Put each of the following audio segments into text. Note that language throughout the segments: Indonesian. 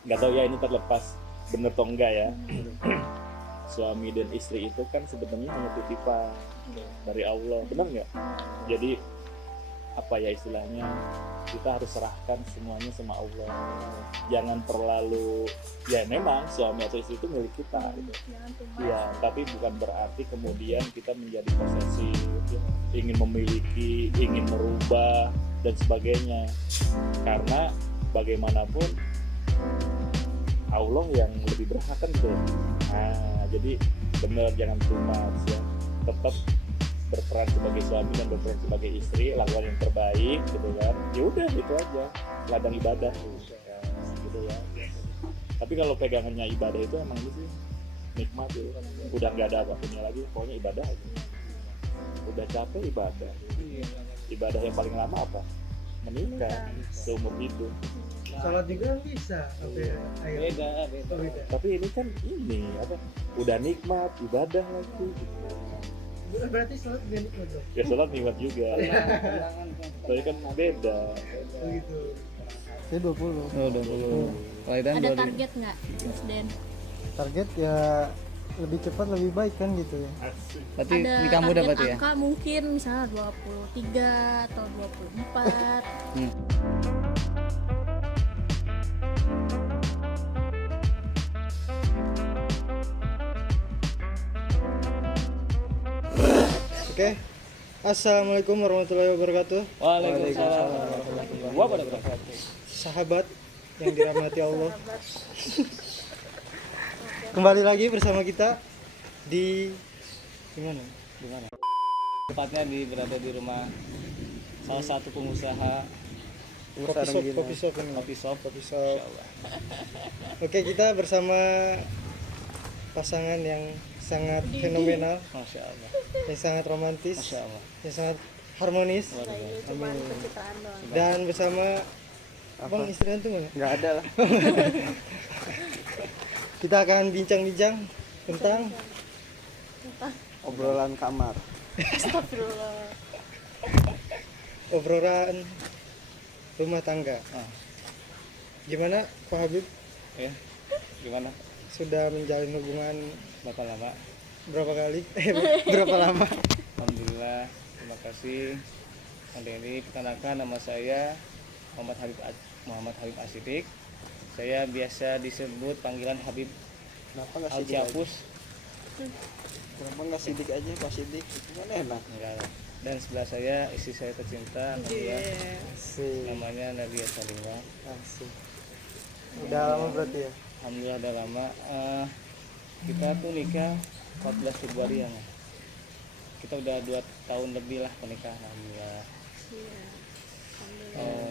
nggak tahu ya ini terlepas bener atau enggak ya. Suami dan istri itu kan sebenarnya hanya titipan dari Allah, benar nggak? Jadi apa ya istilahnya, kita harus serahkan semuanya sama Allah. Jangan terlalu, ya memang suami atau istri itu milik kita gitu. Ya, tapi bukan berarti kemudian kita menjadi posesif, ingin memiliki, ingin merubah dan sebagainya. Karena bagaimanapun Allah yang lebih berhak kan tuh. Nah, jadi benar jangan too much ya. Tetap berperan sebagai suami dan berperan sebagai istri, lakukan yang terbaik gitu kan. Ya udah itu aja, ladang ibadah gitu ya. Tapi kalau pegangannya ibadah itu emang itu sih nikmat gitu. Udah nggak ada apa-apanya lagi, pokoknya ibadah aja. Udah capek ibadah. Ibadah yang paling lama apa? Menikah seumur hidup. Salat juga kan bisa, Beda. Tapi ini kan apa? Udah nikmat ibadah lagi. Berarti salat juga nikmat dong. Ya sholat nikmat juga. Tapi kan beda. Begitu. Saya 20. Oh, 20. Kalian Ada target nggak, Mas Den? Target ya lebih cepat lebih baik kan gitu ya. Berarti Ada nikah muda target berarti ya? angka mungkin misalnya 23 atau 24. Oke. Assalamualaikum warahmatullahi wabarakatuh. Waalaikumsalam warahmatullahi wabarakatuh. Sahabat yang dirahmati Allah. Kembali lagi bersama kita di gimana? Di mana? Tepatnya berada di rumah salah satu pengusaha Kopi shop ini. kopi shop. Insyaallah. Oke, kita bersama pasangan yang sangat fenomenal, Masya Allah. yang sangat romantis, Masya Allah. yang sangat harmonis, Cuma pencitraan doang. dan bersama Bang istri antum mana? Nggak ada lah. Kita akan bincang-bincang tentang Obrolan kamar. Astagfirullah. obrolan rumah tangga. Ah. Gimana Pak Habib Ya. Gimana? sudah menjalin hubungan Berapa lama? berapa kali? Berapa lama? Alhamdulillah. Terima kasih. Kali ini perkenalkan nama saya Muhammad Habib Asidik. Saya biasa disebut panggilan Habib Kenapa nggak sidik aja? Al-Ciapus. Kenapa nggak sidik aja Pak Sidik? Itu kan enak. Enggak. Dan sebelah saya istri saya tercinta, alhamdulillah, Asik. namanya Nadia Salimah. Asik. Udah lama berarti ya? Alhamdulillah udah lama. Kita tuh nikah 14 Februari ya. Nah. Kita udah 2 tahun lebih lah pernikahan, alhamdulillah.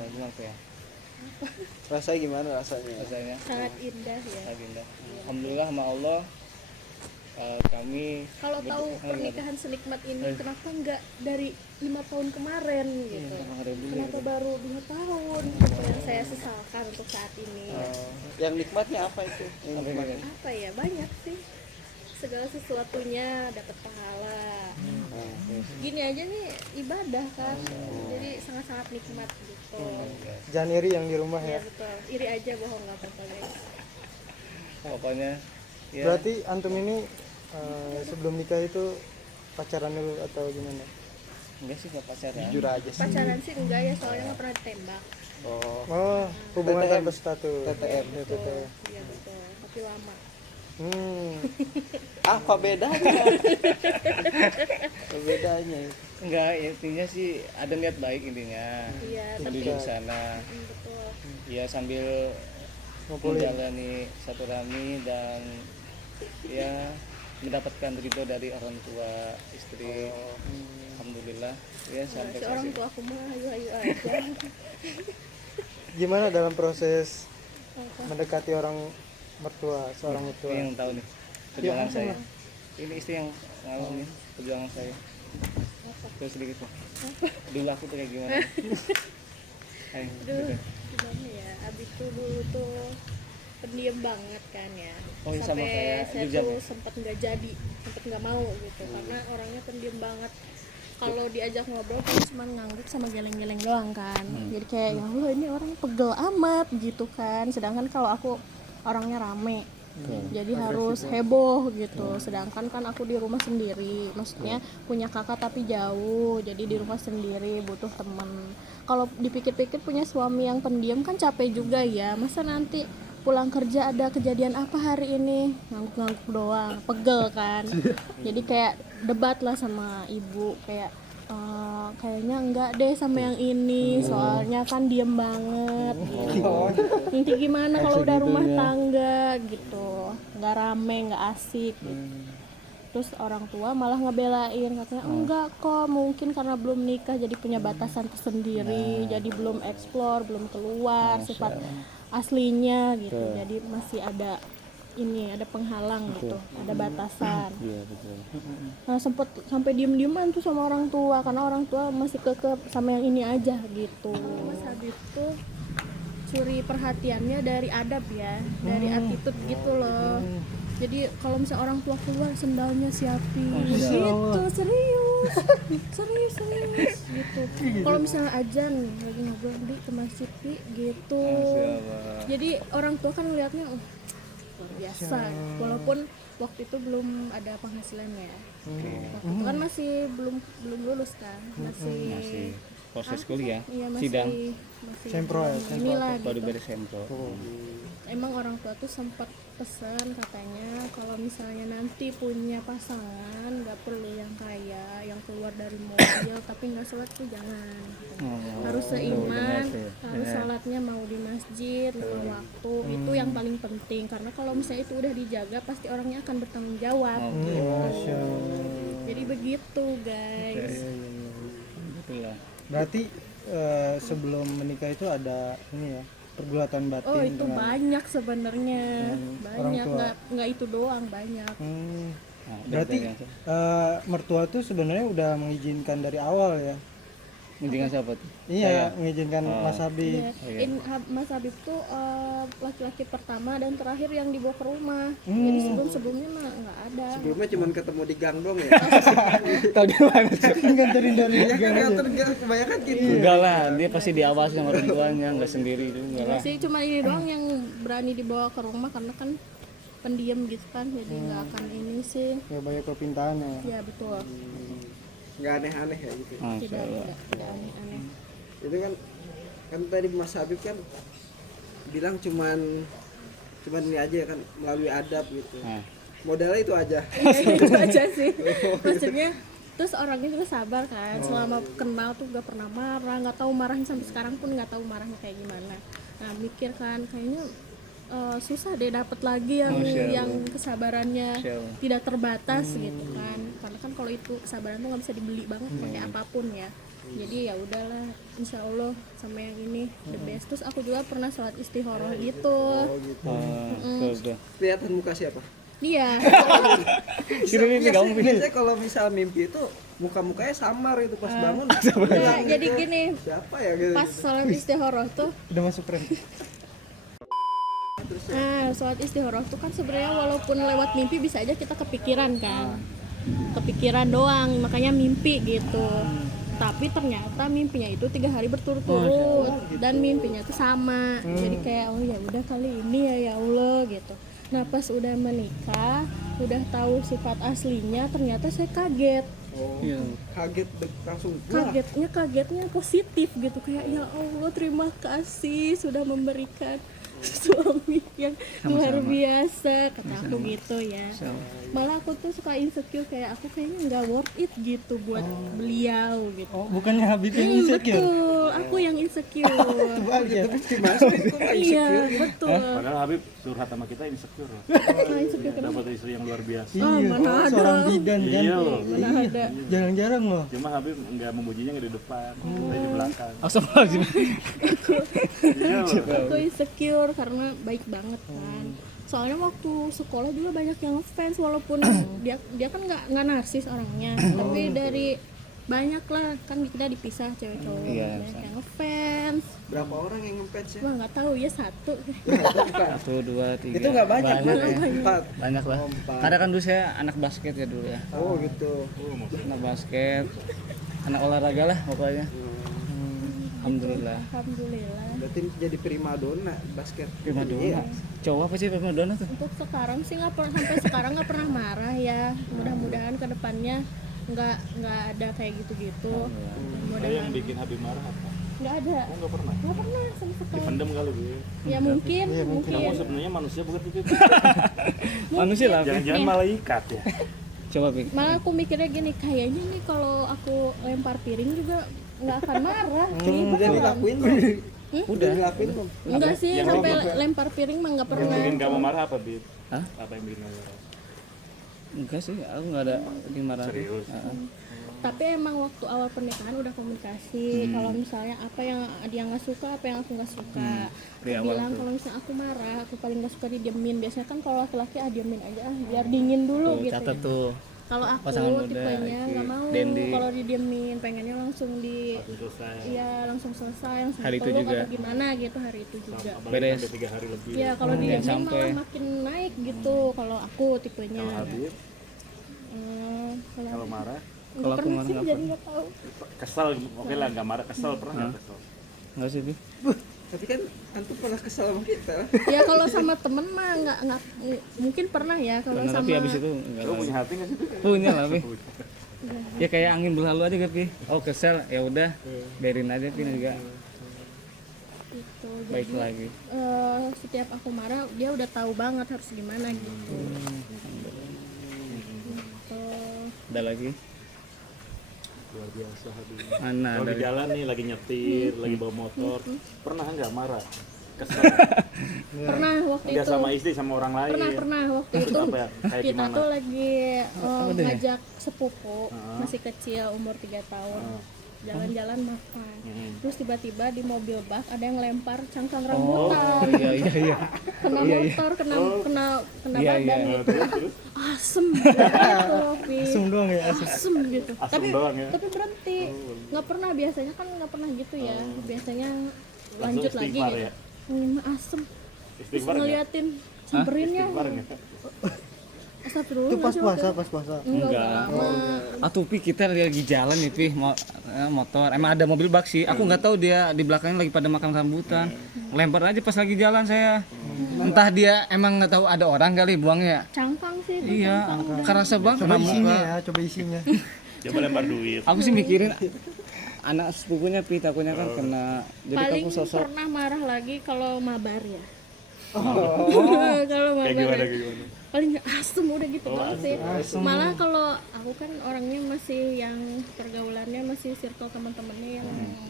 Gimana tuh ya? Rasanya gimana rasanya? Rasanya Sangat indah ya. sangat indah. Alhamdulillah sama Allah, kami Kalau tahu pernikahan senikmat ini, kenapa nggak dari 5 tahun kemarin gitu? Kenapa baru 2 tahun? Itu yang saya sesalkan untuk saat ini. Yang nikmatnya apa itu? Yang Apa nikmatnya? ini? Apa ya, banyak sih. Segala sesuatunya dapat pahala. Gini aja nih ibadah kan. Jadi sangat-sangat nikmat gitu. Jangan iri yang di rumah Ya ya. betul. Iri aja bohong nggak apa-apa guys. Pokoknya ya, Berarti antum ini sebelum nikah itu pacaran dulu atau gimana? enggak sih nggak pacaran. Jujur aja sih. Pacaran sih enggak ya, soalnya nggak pernah ditembak. Oh, Oh, hubungan TTM. tanpa status. TTM. Ya, TTM. Iya betul. Tapi lama. apa bedanya? Apa bedanya? Enggak, intinya sih ada niat baik intinya. Iya, Menuju tapi ke sana. betul. Ya sambil Ngumpulin. menjalani satu rami dan ya mendapatkan ridho dari orang tua istri. Alhamdulillah ya sampai Si orang tua aku mah ayu-ayu aja. Gimana dalam proses mendekati orang mertua, seorang mertua? Ini yang tahu nih perjuangan saya. Ini istri yang ngalamin perjuangan saya. Terus sedikit Pak. Dulu aku tuh kayak gimana? Ayo, Aduh, gitu. gimana ya? Abi tuh dulu tuh pendiam banget kan ya. Oh, iya, sama Sampai kayak saya Jujam tuh ya? sempat nggak jadi, sempat nggak mau gitu. Karena orangnya pendiam banget. Kalau diajak ngobrol kan cuma ngangguk sama geleng-geleng doang kan. Jadi kayak ya Allah ini orang pegel amat gitu kan. Sedangkan kalau aku orangnya rame. Jadi harus heboh gitu. Sedangkan kan aku di rumah sendiri, maksudnya punya kakak tapi jauh, jadi di rumah sendiri butuh temen. Kalau dipikir-pikir punya suami yang pendiam kan capek juga ya. Masa nanti pulang kerja ada kejadian apa hari ini, ngangguk-ngangguk doang, pegel kan. Jadi kayak debat lah sama ibu, kayak kayaknya enggak deh sama yang ini, soalnya kan diem banget gitu. Nanti gimana kalau udah rumah tangga gitu, nggak rame, nggak asik gitu. Terus orang tua malah ngebelain, katanya enggak kok, mungkin karena belum nikah jadi punya batasan tersendiri, jadi belum explore, belum keluar sifat aslinya gitu. Jadi masih ada ini, ada penghalang gitu, ada batasan. Nah sempet sampai diem-dieman tuh sama orang tua, karena orang tua masih kekeh sama yang ini aja gitu. Mas Habib tuh curi perhatiannya dari adab ya, dari attitude gitu loh. Jadi kalau misalnya orang tua keluar, sendalnya siapin gitu, serius gitu. Kalau misalnya ajan lagi ngobrol di ke masjid gitu. Jadi orang tua kan ngeliatnya luar biasa, walaupun waktu itu belum ada penghasilannya. Waktu itu kan masih belum lulus kan, masih proses kuliah, iya, sidang, masih Sempro ya, inilah kalau gitu. diberi sempro. Emang orang tua tuh sempat pesan katanya kalau misalnya nanti punya pasangan nggak perlu yang kaya, yang keluar dari mobil tapi nggak sholat tuh jangan. Harus seiman, harus sholatnya mau di masjid lima waktu, itu yang paling penting, karena kalau misalnya itu udah dijaga pasti orangnya akan bertanggung jawab. Jadi begitu guys. Itulah. Berarti sebelum menikah itu ada ini ya, pergulatan batin. Oh itu banyak sebenarnya, orang banyak, tua. nggak itu doang, banyak. Berarti mertua tuh sebenarnya udah mengizinkan dari awal ya? Menginginkan siapa tuh? Iya, mengizinkan Mas Habib. Iya. Mas Habib tuh laki-laki pertama dan terakhir yang dibawa ke rumah. Jadi sebelumnya mah nggak ada. Sebelumnya cuma ketemu di gang dong ya. Tahu di mana sih? Nganterin dari Ya kan gang kebanyakan gitu. Enggak lah, dia pasti diawasi sama orang tuanya, enggak sendiri itu enggak lah. Sih cuma ini doang yang berani dibawa ke rumah karena kan pendiam gitu kan, jadi nggak akan ini sih. Ya banyak perpintaannya. Ya betul. Nggak aneh-aneh ya gitu. Masya Allah. Tidak aneh-aneh. Itu kan tadi Mas Habib kan bilang cuman ini aja kan, melalui adab gitu. Modalnya itu aja. Iya, itu aja sih. Maksudnya terus orangnya juga sabar kan, selama kenal tuh gak pernah marah, nggak tahu marahnya, sampai sekarang pun nggak tahu marahnya kayak gimana. Nah mikir kan kayaknya susah deh dapet lagi yang kesabarannya tidak terbatas gitu kan, karena kan kalau itu kesabaran tuh nggak bisa dibeli banget pakai apapun ya. Jadi ya udahlah, insya Allah sama yang ini the best. Terus aku juga pernah sholat istikharah gitu. Kelihatan muka siapa? Dia Biasanya kalau misal mimpi itu muka-mukanya samar itu pas bangun. Nah, jadi gini, Siapa ya gitu. pas sholat istikharah tuh Udah masuk tren. nah, sholat istikharah tuh kan sebenarnya walaupun lewat mimpi bisa aja kita kepikiran kan, kepikiran doang, makanya mimpi gitu. Tapi ternyata mimpinya itu 3 hari berturut-turut dan mimpinya tuh sama. Jadi kayak oh ya udah kali ini ya Allah gitu. Nah pas udah menikah, udah tahu sifat aslinya, ternyata saya kaget. Kaget langsung. Wah, Kagetnya positif gitu, kayak ya Allah terima kasih sudah memberikan suami yang luar biasa, kata aku gitu ya. Malah aku tuh suka insecure, kayak aku kayaknya nggak worth it gitu buat beliau gitu. Oh, bukannya Habib yang insecure? Betul, aku yang insecure. Balik ya. Iya betul. Padahal Habib curhat sama kita insecure loh. Insecure kenapa? Dapat istri yang luar biasa. Iya, mana ada. seorang bidan kan. Iya loh. Mana ada. Jarang-jarang loh. Cuma Habib nggak memujinya nggak di depan, tapi di belakang. Astagfirullahaladzim. Iya loh. Aku insecure karena baik banget kan. Soalnya waktu sekolah juga banyak yang ngefans, walaupun dia kan nggak narsis orangnya, tapi dari banyak lah kan kita dipisah cewek-cowok, banyak yang ngefans. berapa orang yang ngefans ya? Wah nggak tahu ya, 1. 1, 2, 3. Itu nggak banyak, ya. 4. Banyak lah. Karena kan dulu saya anak basket ya dulu ya. Oh gitu. Anak basket, anak olahraga lah pokoknya. Alhamdulillah. Alhamdulillah. Berarti jadi primadona basket. Prima Iya. dona. Cowok apa sih prima dona tuh? Untuk sekarang sih nggak pernah, sampai sekarang nggak pernah marah ya. Mudah-mudahan ke depannya nggak ada kayak gitu-gitu. Nah, yang Mudah-mudahan bikin Habib marah apa? nggak ada. Oh, nggak pernah. Nggak pernah sama sekali. Dipendam kali gue. Ya mungkin. Kamu sebenarnya manusia bukan itu. Manusia lah. Pi. Jangan-jangan malaikat ya. Coba Pi. Malah aku mikirnya gini, kayaknya nih kalau aku lempar piring juga nggak akan marah. Udah dilakuin belum? Udah. Dilakuin belum? Enggak sih, Yang sampai bikin- lempar piring mah nggak Yang pernah. bikin kamu marah apa, Bib? Hah? Apa yang bikin kamu marah? Enggak sih, aku nggak ada dimarahin. Serius? Tapi emang waktu awal pernikahan udah komunikasi. Kalau misalnya apa yang dia nggak suka, apa yang aku nggak suka. Dari Aku awal bilang tuh. kalau misalnya aku marah, aku paling nggak suka didiemin. Biasanya kan kalau laki-laki diemin aja, biar dingin dulu Tuh, gitu. catat ya. tuh. Kalau aku Pasangan muda, tipenya Iki, nggak mau Dendi. kalau didiemin, pengennya langsung Selesai. iya langsung selesai, langsung Hari itu peluk juga. atau gimana gitu hari itu juga. Apalagi Beres. sampai 3 hari lebih. Iya kalau Jangan didiemin sampai. malah makin naik gitu. Kalau aku tipenya. Kalau Habib, Kalau kalau marah, nggak kalau aku pernah marah sih, nggak jadi nggak tahu. kesal, oke lah nggak marah, kesel pernah nggak kesel? Enggak sih Pi. Tapi kan antum pernah kesel sama kita. Ya kalau sama temen mah nggak mungkin pernah ya kalau Pernah, sama tapi habis itu enggak Lo lagi. punya hati nggak sih? Punya lah Pi. Ya kayak angin berlalu aja Pi. Oh kesel, ya udah biarin aja Pi juga gitu. baik Jadi lagi. setiap aku marah dia udah tahu banget harus gimana gitu. Ada lagi? Luar biasa Habib. Mana Kalau ada? di jalan nih lagi nyetir, lagi bawa motor, pernah nggak marah? Kesel? Pernah waktu Nggak itu. sama istri, sama orang lain? Pernah waktu itu Apa ya? Kayak kita gimana? tuh lagi Apa tuh ya? ngajak sepupu masih kecil umur 3 tahun jalan-jalan makan. Terus tiba-tiba di mobil bak ada yang lempar cangkang Oh rambutan. iya. Kena motor, kena Iya, badan iya. gitu. Asem gitu, Pi. Asem doang ya, asem. Asem gitu. Asem doang ya? Tapi berhenti. Nggak pernah, biasanya kan nggak pernah gitu ya. Biasanya Langsung lanjut lagi istighfar gitu. ya? Asem. Terus Istighfar nggak? ngeliatin samperinnya. Istighfar nggak? Astagfirullah. Itu pas masih puasa, waktu- pas puasa. Enggak. Atuh Pi kita lagi jalan nih Pi motor. Emang ada mobil bak sih. Aku nggak tahu dia di belakangnya lagi pada makan rambutan. Lempar aja pas lagi jalan saya. Entah dia emang nggak tahu ada orang kali buangnya. Cangkang sih itu, Iya, cangkang. kerasa banget Coba kena isinya muka. ya, coba isinya. Coba lempar duit. Aku sih mikirin anak sepupunya Pi takutnya kan kena. Jadi Paling aku sosok pernah marah lagi kalau mabar ya. Kalau Kayak mabar gimana, ya. kayak gimana? Paling asem udah gitu banget sih. Malah kalau aku kan orangnya masih yang pergaulannya masih circle teman-temannya yang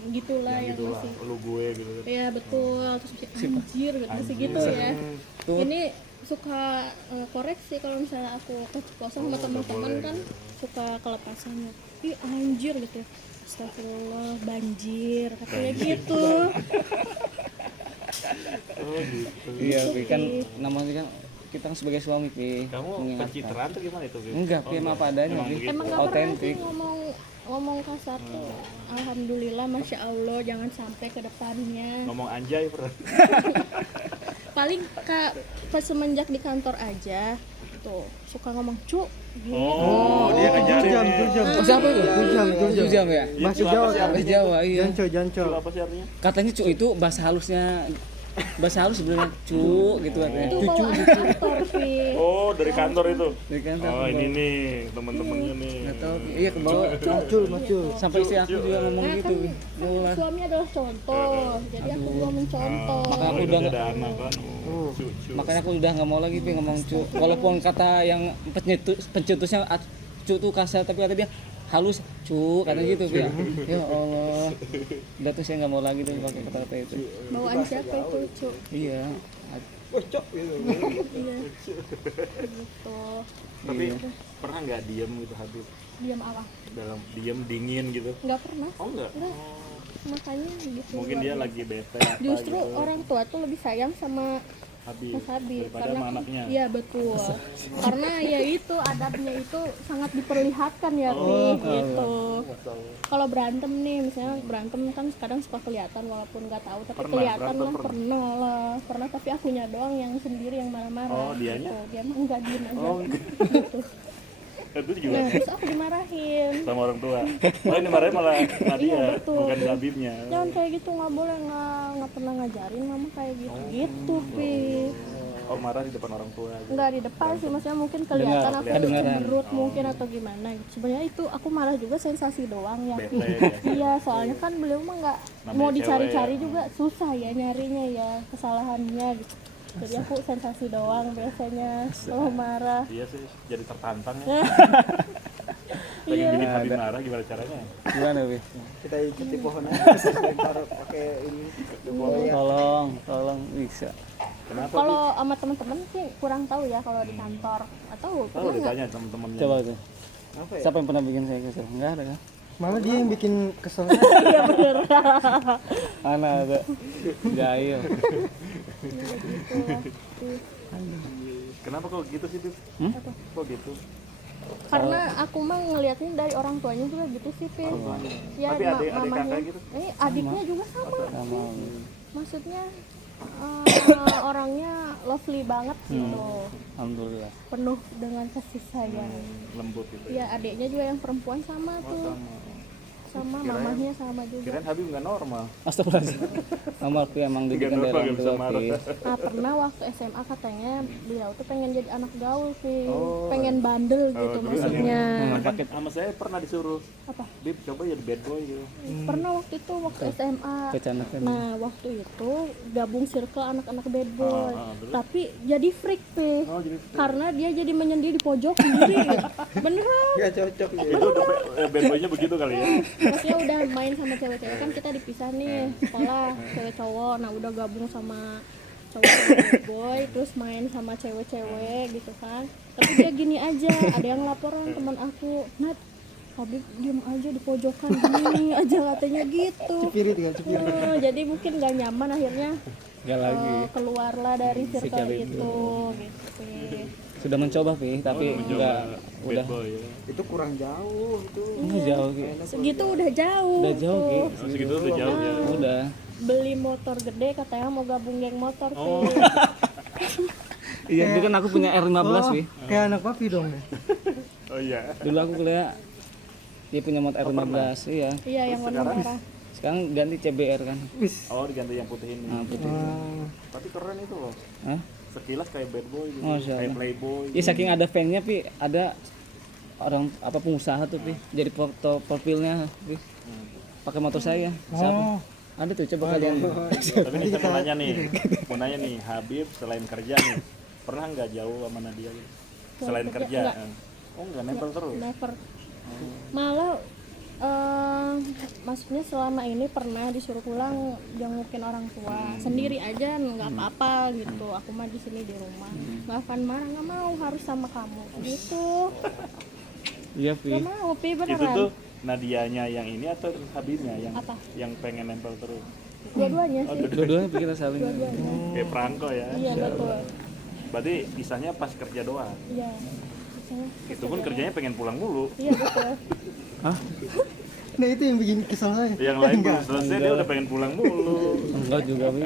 gitulah yang Gitu lah, masih lu gue gitu kan. ya betul, terus anjir gitu masih gitu ya. Ini suka koreksi kalau misalnya aku keceplosan sama teman-teman kan suka kelepasannya. Ih anjir gitu. Astagfirullah, banjir katanya gitu. Oh gitu. iya Pi kan namanya kan kita kan sebagai suami Pi. Kamu mengingatkan. pencitraan tuh gimana itu? Bib? Enggak Pi emang apa adanya Emang Pi. begitu. Emang gak pernah sih Otentik. ngomong kasar tuh. Alhamdulillah, masya Allah, jangan sampai ke depannya. Ngomong anjay pernah. Paling pas semenjak di kantor aja tuh suka ngomong cu gitu. Oh, dia ngajarin. Jam, ya. jam. Oh, siapa itu? 2 jam ya? Bahasa Itu apa Jawa. sih Bahasa Jawa iya. Janco, janco. Itu apa sih artinya? Katanya cu itu bahasa halusnya bahasa halus sebenarnya cu gitu katanya. Itu bawaan kantor sih. Oh, dari kantor itu. Dari kantor. Oh, ini nih teman-temannya nih. Nggak tahu Pi. Iya ke bawah. Macul, macul. Sampai istri aku juga ngomong Nah gitu kan Pi. Mulai. suami adalah contoh, jadi aku gua mencontoh. Makanya aku Oh, udah ada anak kan. Oh, cucu. Makanya aku udah nggak mau lagi Pi ngomong cu. Walaupun kata yang pencetusnya cu tuh kasar tapi kata dia halus cu katanya gitu Pi. Ya Allah. Udah tuh saya nggak mau lagi tuh pakai kata-kata itu. Bawaan siapa itu cu? Iya. Bocok gitu. Iya. Gitu. Tapi Iya. pernah nggak diem gitu Habib? Diam apa? Dalam diem dingin gitu? Nggak pernah. Oh enggak. Enggak. Makanya gitu. Mungkin dia lagi bete apa Justru gitu. orang tua tuh lebih sayang sama Habib Mas Habib daripada sama anaknya. iya betul karena ya itu adabnya itu sangat diperlihatkan ya Pi gitu. Kalau berantem nih misalnya berantem kan kadang suka kelihatan walaupun nggak tahu tapi Pernah, kelihatan berantem lah pernah tapi akunya doang yang sendiri yang marah-marah Oh, dianya? gitu. Dia mah enggak diem aja Oh, gitu. Itu juga Nah, terus aku dimarahin. sama orang tua. Oh ini marahin malah Nadia, Iya, betul. bukan Habibnya. Jangan kayak gitu, nggak boleh, nggak pernah ngajarin mama kayak gitu gitu Pi. Oh marah di depan orang tua. Nggak di depan sih, maksudnya mungkin kelihatan aku kedengaran. cemberut mungkin atau gimana. Sebenarnya itu aku marah juga sensasi doang ya. Bete ya. Iya, soalnya kan beliau mah nggak Namanya mau cewek dicari-cari ya. juga susah ya nyarinya ya kesalahannya gitu. Jadi aku sensasi doang biasanya kalau marah. Iya sih, jadi tertantang ya. Pengen Iya. bikin Habib marah gimana caranya? Gimana Pi? Kita ikuti pohon aja lempar pakai ini. Tolong bisa. Kenapa? Kalau sama teman-teman sih kurang tahu ya kalau di kantor atau Tahu pernah nggak? ditanya teman-temannya. Coba tuh. Apa ya? Siapa yang pernah bikin saya kesel? Enggak ada kan? Malah dia yang bikin kesel. Iya bener. Mana ada. Jahil. Kenapa kok gitu sih, Bib? Kok gitu? Karena aku mah ngelihatnya dari orang tuanya juga gitu sih, Pin. Ya, Tapi adik mamanya. kakak gitu? Adiknya juga sama. Sama Maksudnya orangnya lovely banget gitu. alhamdulillah. Penuh dengan kasih sayang. Lembut gitu. Ya, adiknya juga yang perempuan sama tuh. Sama mamahnya sama juga. Kirain Habib nggak normal. Astagfirullahaladzim. Nomor Pi emang didikan dari normal, orang nggak bisa tua marah. Pi. Nah, pernah waktu SMA katanya beliau tuh pengen jadi anak gaul sih. Oh. Pengen bandel gitu terus maksudnya. Kan sama saya pernah disuruh, Apa? Bib coba jadi bad boy gitu. Pernah waktu itu waktu SMA. Kecanakan. Nah, waktu itu gabung circle anak-anak bad boy. Terus? Tapi jadi freak, Pi. Oh jadi Karena dia jadi menyendiri di pojok sendiri. Beneran. Nggak cocok gitu. itu udah bad boynya begitu kali ya. Maksudnya udah main sama cewek-cewek, kan kita dipisah nih sekolah cewek cowok. Nah, udah gabung sama cowok bad boy, terus main sama cewek-cewek gitu kan. Tapi dia gini aja, ada yang laporan teman aku, Nat, Habib diem aja di pojokan gini aja katanya gitu. Cipirit kan, cipirit. Jadi mungkin gak nyaman akhirnya Enggak lagi. keluarlah dari circle Circle itu itu. gitu. Sudah mencoba Pi, tapi enggak udah Bad boy ya. Itu kurang jauh itu. jauh Ki. Segitu udah jauh. Udah jauh Ki. tuh. Oh, segitu udah jauh ya. Udah. Beli motor gede katanya mau gabung geng motor Oh. sih. Iya, dulu kan aku punya R15 Pi. Kayak anak papi dong ya. Oh iya. Dulu aku kuliah dia punya motor R15, iya. Iya, yang warna merah. Sekarang ganti CBR kan. Oh diganti yang putih ini. Nah, putih. Tapi keren itu loh. Hah? Sekilas kayak bad boy gitu. Masya Kayak Allah. playboy. Ya saking ada fan-nya Pi, ada orang apa pengusaha tuh Pi. Jadi foto profilnya Pi. Pakai motor saya. Siapa? Ada tuh, coba kalian. Tapi nih saya mau nanya nih, Habib selain kerja nih, pernah nggak jauh sama Nadia gitu? Selain kerja, kerja? enggak. Oh nggak nempel terus? Never. Malah maksudnya selama ini pernah disuruh pulang jengukin orang tua sendiri aja nggak apa-apa gitu. Aku mah di sini di rumah nggak akan marah, nggak mau harus sama kamu gitu. Iya Pi. Nggak mau, Pi, Itu beneran. tuh Nadianya yang ini atau Habibnya Apa? yang pengen nempel terus? Dua-duanya sih. Dua-duanya Pi kita saling. Dua-duanya. Kayak perangko ya? Iya betul. Berarti pisahnya pas kerja doang? Iya. Misalnya, Itu pun kerjanya pengen pulang mulu. iya betul. Nah itu yang bikin kesel saya. Yang lain belum selesai dia udah pengen pulang mulu. Enggak juga Pi.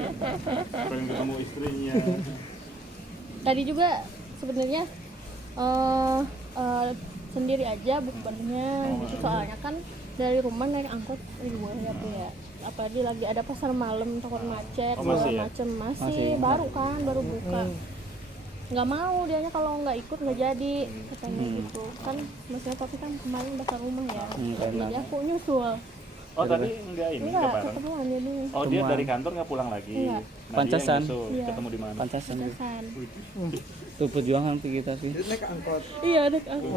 Pengen ketemu istrinya. Tadi juga sebenarnya sendiri aja bukannya gitu, soalnya kan dari rumah naik angkot ribuan ya Bu ya, apalagi lagi ada pasar malam takut macet Oh, masih segala ya? macem masih Masih. baru kan baru buka. Nggak mau dianya kalau nggak ikut nggak jadi katanya gitu kan, maksudnya tapi kan kemarin bakal rumah ya, jadi aku nyusul. Oh tadi enggak ini Enggak, enggak bareng? ketemuan jadi Oh dia dari kantor nggak pulang lagi? Enggak. Nadia Pantesan. yang nyusul. Iya. Ketemu di mana? Pantasan Pi. pesan. Tuh perjuangan Pi kita Pi. Itu naik angkot. Iya dek aku.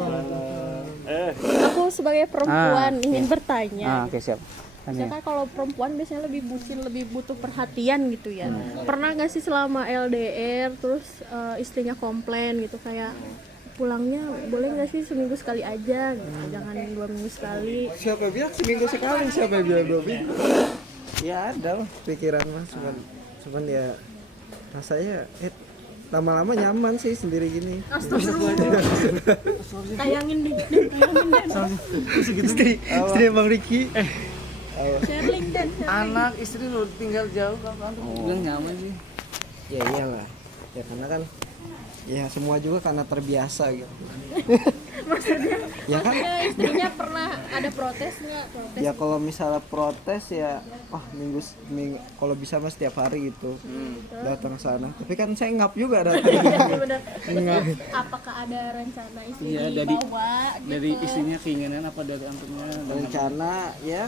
Eh Aku sebagai perempuan ingin bertanya. Oke siap. Biasanya kan kalau perempuan biasanya lebih bucin, lebih butuh perhatian gitu ya. Pernah nggak sih selama LDR terus istrinya komplain gitu kayak pulangnya boleh nggak sih seminggu sekali aja gitu, jangan 2 minggu sekali. Siapa bilang seminggu sekali? Siapa yang bilang 2 minggu? Ya ada lah pikiran mas, cuman ya rasanya lama-lama nyaman sih sendiri gini. Astagfirullah. Tayangin di, tayangin dan Istri Bang Riki. sharing dan Anak istri lu tinggal jauh kan? Bilang nyaman sih. Ya iyalah, ya karena kan ya semua juga karena terbiasa gitu. Ya kan? Maksudnya istrinya pernah ada protes nggak? Protes Ya kalau misalnya protes ya minggu kalau bisa mas setiap hari gitu datang ke sana. Tapi kan saya ngap juga datang. bener. Terus apakah ada rencana istri Iya, dibawa gitu? dari istrinya keinginan apa dari anaknya? Rencana ya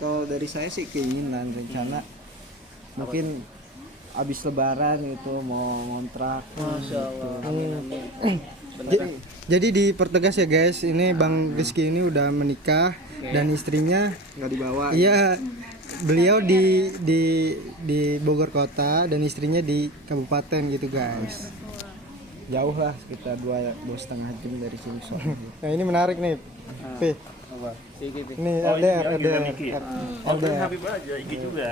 kalau dari saya sih keinginan rencana mungkin abis lebaran gitu mau ngontrak. Masya Allah. Amin, amin. Jadi dipertegas ya guys, ini Bang Rizky ini udah menikah dan istrinya Nggak dibawa. iya beliau di Bogor kota dan istrinya di kabupaten gitu guys. Jauh lah sekitar 2,5 jam dari sini soalnya. Nah ini menarik nih, Pi. Apa? Iki, Pi. Ini Oh, LDR, yang LDR. Niki. Oh, kan Habib aja, Iki juga.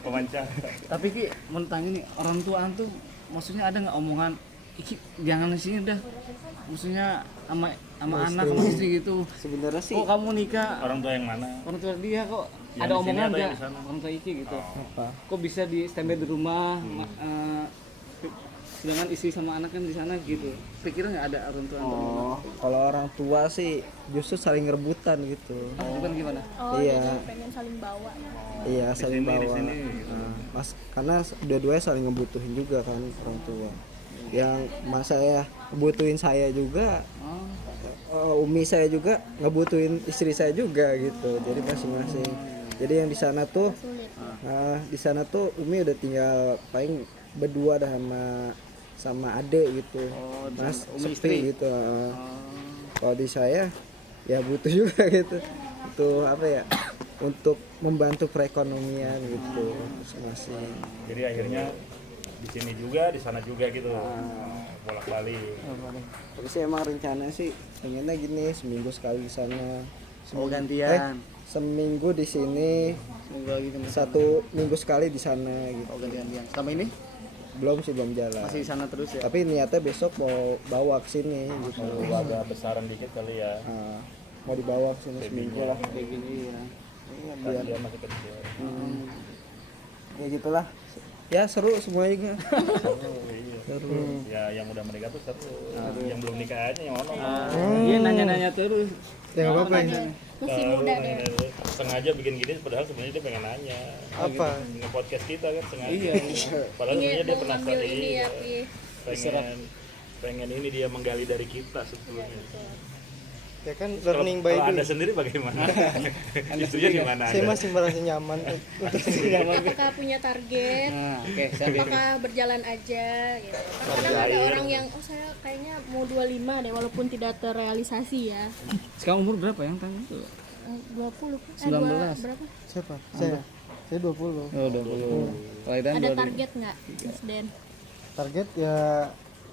Pemancar. Tapi Ki, mau tanya nih, orang tua antum maksudnya ada nggak omongan Iki jangan di sini dah. Maksudnya sama anak sama istri gitu. Sebenarnya sih Kok kamu nikah? Orang tua yang mana? Orang tua dia kok Yang ada di sini omongan atau yang nggak? di sana? Orang tua Iki gitu. apa? Kok bisa di standby di rumah? Sedangkan istri sama anak kan di sana gitu. Pikiran nggak ada orang tua antum? Oh, kalau orang tua sih justru saling rebutan gitu. Bukan gimana? Oh, Iya. jadi pengen saling bawa. Iya, saling sini, di bawa. sini. Nah, mas karena dua-duanya saling ngebutuhin juga kan orang tua. Yang mas saya ngebutuhin saya juga, umi saya juga ngebutuhin istri saya juga gitu. Jadi masing-masing. Jadi yang di sana tuh, di sana tuh umi udah tinggal paling berdua dah sama adek gitu. Mas umi sepi istri? gitu. Kalau di saya ya butuh juga gitu. Untuk apa ya? Untuk membantu perekonomian gitu masing-masing. Jadi akhirnya di sini juga, di sana juga gitu. Bolak-balik. Tapi sih emang rencana sih pengennya gini seminggu sekali di sana. Oh, gantian. Seminggu di sini, Semoga gitu. 1 minggu sekali di sana gitu. Oh, gantian. Selama ini Belum sih belum jalan. masih di sana terus ya? Tapi niatnya besok mau bawa ke sini gitu. Agak besaran dikit kali ya. Nah, mau dibawa ke sini seminggu lah. Kayak gini ya. Iya, Kan biar dia masih kecil. ya gitulah. Ya seru semuanya. Iya. Ya yang udah menikah tuh seru. Yang belum nikah aja yang ono. Dia nanya-nanya terus. Ya nggak apa-apa ini. Masih muda deh. Sengaja bikin gini padahal sebenarnya dia pengen nanya. Apa? Nge-podcast kita kan sengaja. Iya. Padahal Ingin sebenarnya dia mau penasaran ngambil ini iya. ya, Pi. pengen ini dia menggali dari kita sebetulnya. Ya kan Kalau learning by Anda doing. sendiri bagaimana? Istrinya gimana? Saya Anda? masih merasa nyaman untuk Apakah punya target? Nah, oke, siap. Apakah berjalan aja gitu. Kan kadang ada orang yang saya kayaknya mau 25 deh walaupun tidak terrealisasi ya. Sekarang umur berapa yang tanya tuh? 20 19. berapa? siapa? Saya 20. Oh, 20. Kelahiran Ada 20. target nggak, Mas Den? Target ya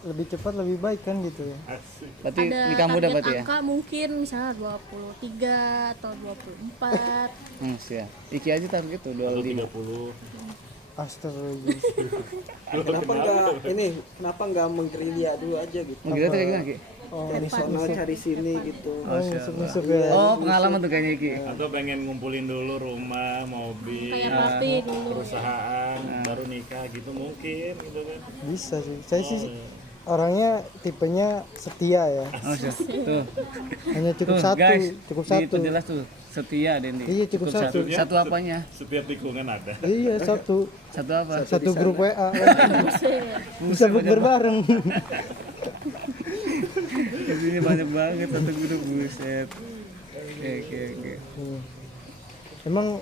lebih cepat lebih baik kan gitu ya. Asik. Berarti Ada nikah muda target berarti ya? angka mungkin misalnya 23 atau 24. Siap. Iki aja target tuh Atau 25. 30. Astagfirullah. Kenapa nggak menggerilya dulu aja gitu? Mungkin kayak gimana, Ki? Cari sono cari sini gitu. Masuk ya. Oh, pengalaman tuh kayaknya Ki. Atau pengen ngumpulin dulu rumah, mobil, Kayak pasti dulu. perusahaan, baru nikah gitu mungkin gitu kan. Bisa sih. Saya sih orangnya tipenya setia ya. Oh, siap. Tuh. Hanya cukup Tuh, satu, guys, cukup satu. diperjelas tuh. Setia Dendi. Iya, cukup satu. Satu apanya? Setiap tikungan ada. Iya, satu. Satu apa? Satu grup WA. Buset. Bisa bukber bareng. Ini banyak banget satu grup, buset. Oke. Emang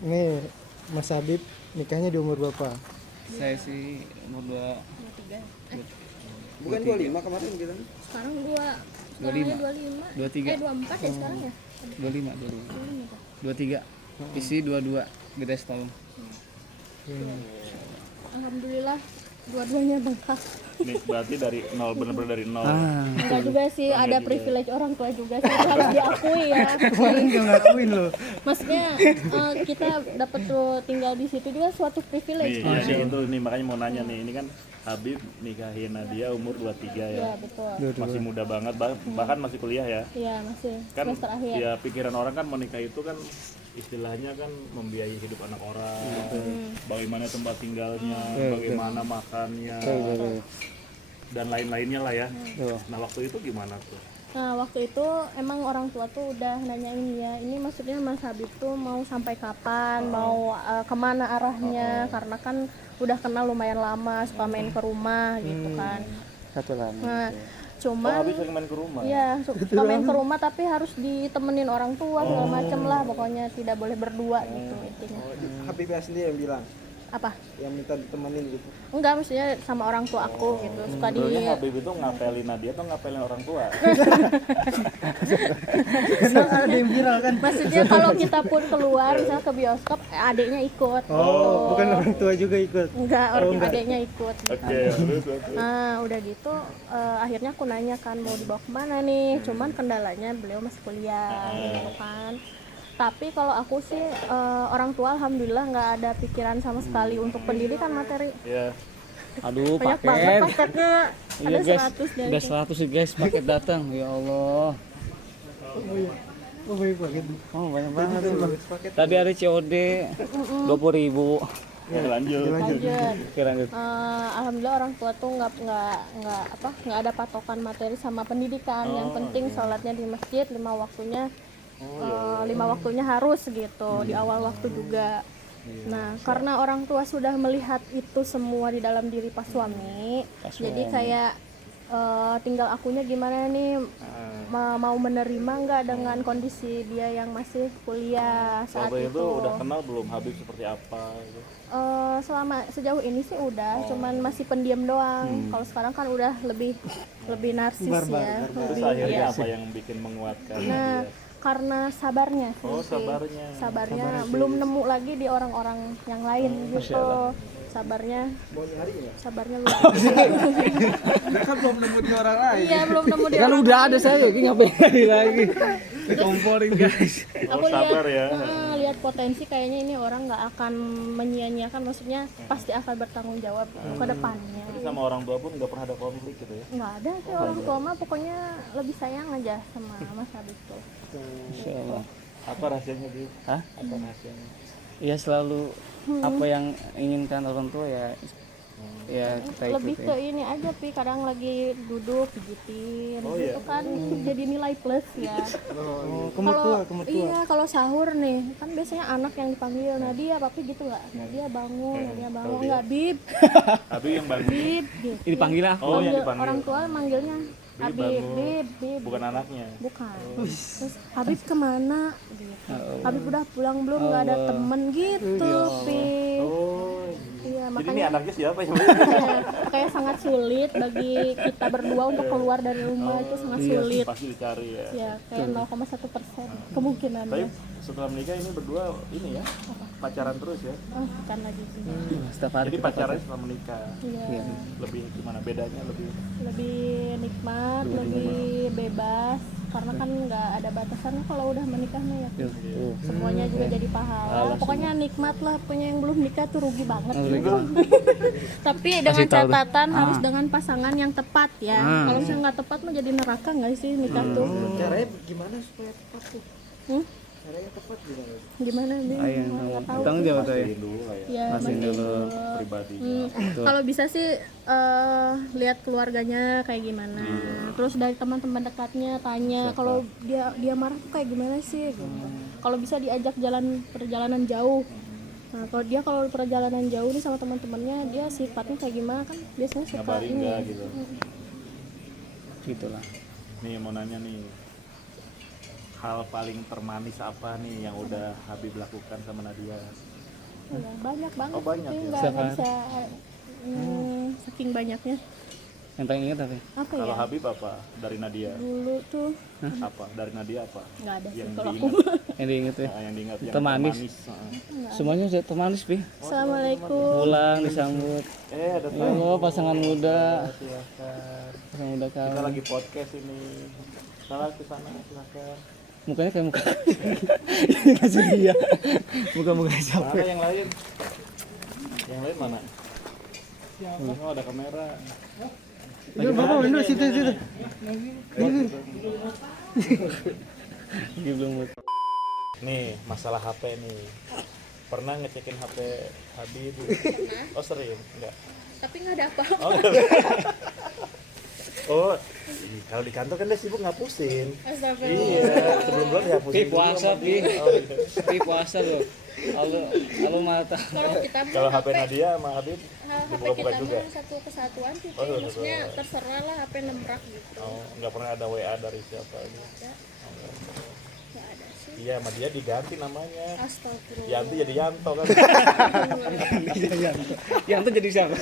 nih Mas Habib nikahnya di umur berapa? Saya sih umur 2 Bukan 25 kemarin gitu. Sekarang gua 25. 25. 23. 24 ya sekarang ya? 25. 23. Isi 22, beda setahun. Alhamdulillah dua-duanya lengkap. Nih berarti dari nol, bener-bener dari nol. Enggak juga sih, ada privilege orang tua juga sih, itu harus diakui ya. Kemarin gak ngakuin loh. Maksudnya kita dapat tuh tinggal di situ juga suatu privilege. Nih, jadi itu nih makanya mau nanya nih, ini kan Habib nikahin Nadia umur 23 ya. Iya betul. Masih muda banget, bahkan masih kuliah ya. Iya masih Kan semester akhir. ya pikiran orang kan menikah itu kan istilahnya kan membiayai hidup anak orang, bagaimana tempat tinggalnya, bagaimana makannya. dan lain-lainnya lah ya. Tuh. Nah waktu itu gimana tuh? Nah waktu itu emang orang tua tuh udah nanyain ya, ini maksudnya Mas Habib tuh mau sampai kapan, mau kemana arahnya, karena kan udah kenal lumayan lama, suka main ke rumah gitu kan. Satu lama. Nah Oh cuman Habib sering main ke rumah? iya suka main ke rumah tapi harus ditemenin orang tua segala macem lah, pokoknya tidak boleh berdua gitu intinya. Habibnya sendiri yang bilang, Apa? yang minta ditemenin gitu. Enggak, maksudnya sama orang tua aku gitu, suka di Sebenarnya Habib itu ngapelin Nadia atau ngapelin orang tua? Karena ada yang viral kan. maksudnya kalau kita pun keluar misalnya ke bioskop adiknya ikut Oh, gitu. bukan orang tua juga ikut. Enggak, adiknya ikut gitu. Oke, terus. Nah udah gitu akhirnya aku nanya kan mau dibawa kemana nih, cuman kendalanya beliau masih kuliah gitu kan. Tapi kalau aku sih orang tua alhamdulillah nggak ada pikiran sama sekali untuk pendidikan materi. Ya. Aduh, Banyak banget paket. paketnya, Iya ada guys, 100 dari udah 100 sih guys paket datang. Ya Allah. Oh baik banget. Oh banyak banget. Tadi ada COD 20.000. Ya, lanjut. lanjut. Lanjut. Alhamdulillah orang tua tuh nggak ada patokan materi sama pendidikan. Yang penting sholatnya di masjid 5 waktunya. 5 waktunya harus gitu di awal waktu juga. Nah karena orang tua sudah melihat itu semua di dalam diri pas suami, jadi kayak tinggal akunya gimana nih, mau menerima nggak dengan kondisi dia yang masih kuliah saat Waktu itu. itu udah kenal belum Habib seperti apa gitu? Selama sejauh ini sih udah, cuman masih pendiam doang. Kalau sekarang kan udah lebih narsis ya. Terus Lebih, akhirnya ya. apa yang bikin menguatkan Nah, dia? karena sabarnya sih. Oh, sabarnya. Sabarnya belum nemu lagi di orang-orang yang lain gitu. Sabarnya. Sabarnya belum. Kan belum nemu di orang lain. Iya, belum nemu di Kan orang udah lain. ada saya, ini ngapain lagi? Komporin guys. Oh, Aku sabar ya. lihat potensi kayaknya ini orang nggak akan menyia-nyiakan, maksudnya pasti akan bertanggung jawab ke depannya. Jadi sama orang tua pun nggak pernah ada konflik gitu ya? Nggak ada sih, orang tua mah pokoknya lebih sayang aja sama Mas Habib tuh. Insya Allah. Apa rahasianya Bib? Hah? Apa rahasianya? Ya selalu apa yang inginkan orang tua ya kita Lebih ikutin. ke ini aja Pi, kadang lagi duduk pijitin Oh, gitu iya. kan jadi nilai plus ya. Kemertua. Iya, kalau sahur nih kan biasanya anak yang dipanggil Nadia, papi gitu nggak? Nadia bangun, nggak Bib, Habib yang bangun. Bib gitu. Ini dipanggil aku. Oh, yang Manggil- dipanggil. orang tua manggilnya Habib, bangun. Bib. Bukan anaknya. Bukan. Terus Habib kemana? Gitu. Habib udah pulang belum? Nggak ada temen gitu, Pi. Oh. Iya, Jadi ini makanya anaknya siapa ya? kayak sangat sulit bagi kita berdua untuk keluar dari rumah, itu sangat sulit. Pasti dicari ya. Ya, kayak 0,1% kemungkinannya. Tapi setelah menikah ini berdua ini ya pacaran terus ya. Oh, bukan lagi sih. Setiap hari Jadi kita pacaran setelah menikah. Iya. Lebih gimana bedanya lebih? Lebih nikmat, lebih bebas, karena kan nggak ada batasannya kalau udah menikah mah ya. Tuh. Semuanya juga jadi pahala. Pokoknya nikmat lah, punya yang belum nikah tuh rugi banget. Tapi dengan Kasih tahu tuh. catatan harus dengan pasangan yang tepat ya. Kalau misalnya nggak tepat mah jadi neraka nggak sih nikah tuh? Caranya gimana supaya tepat tuh? Hmm? Caranya tepat gimana? Gimana nih? Ayo, Nggak tahu. tanggung jawab saya. Pastiin dulu lah ya. Ya, Masih dulu. Pribadi. Kalau bisa sih lihat keluarganya kayak gimana. Terus dari teman-teman dekatnya tanya kalau dia marah tuh kayak gimana sih gitu. Kalau bisa diajak perjalanan jauh. Nah, kalau perjalanan jauh nih sama teman-temannya, dia sifatnya kayak gimana kan biasanya suka Ngabarin ini. nggak gitu. Gitulah. Nih mau nanya nih. Hal paling termanis apa nih yang udah Habib lakukan sama Nadia? Ya, banyak banget. Oh, banyak tapi ya. nggak Siapa? bisa saking banyaknya. Yang paling ingat apa? Apa Kalau ya? Habib apa dari Nadia? Dulu tuh Apa dari Nadia apa? nggak ada sih Yang kalau aku. diingat, Yang diingat ya. yang diingat yang Termanis. Semuanya sudah termanis, Pi. Assalamualaikum. Pulang disambut. Ada Ya Allah, pasangan muda. silakan. Pasangan muda Kita kau. lagi podcast ini. Salah ke sana silakan. Mukanya kayak muka. Ini kasih dia. Muka-muka siapa? Mana yang lain? Yang lain mana? Oh, ada kamera. Itu bapak Windu situ. Lagi belum mood. Nih, masalah HP nih. Pernah ngecekin HP Habib? Oh, sering? Enggak. Tapi nggak ada apa-apa. Oh, enggak. Oh, kalau di kantor kan dia sibuk ngapusin. Astagfirullah. Iya, sebelum bulan dihapusin. Pi dulu puasa sama pi. dia. Oh, iya. Pi puasa loh. Halo mata. Kalau kita mah Kalau HP Nadia sama Habib HP dibuka-buka kita juga. mah satu kesatuan sih, Oh, maksudnya terserah lah HP nembrak gitu. Oh, nggak pernah ada WA dari siapa aja. Nggak ada sih. Iya, sama dia diganti namanya. Astagfirullah. Yanti jadi Yanto kan. Yang tuh jadi siapa?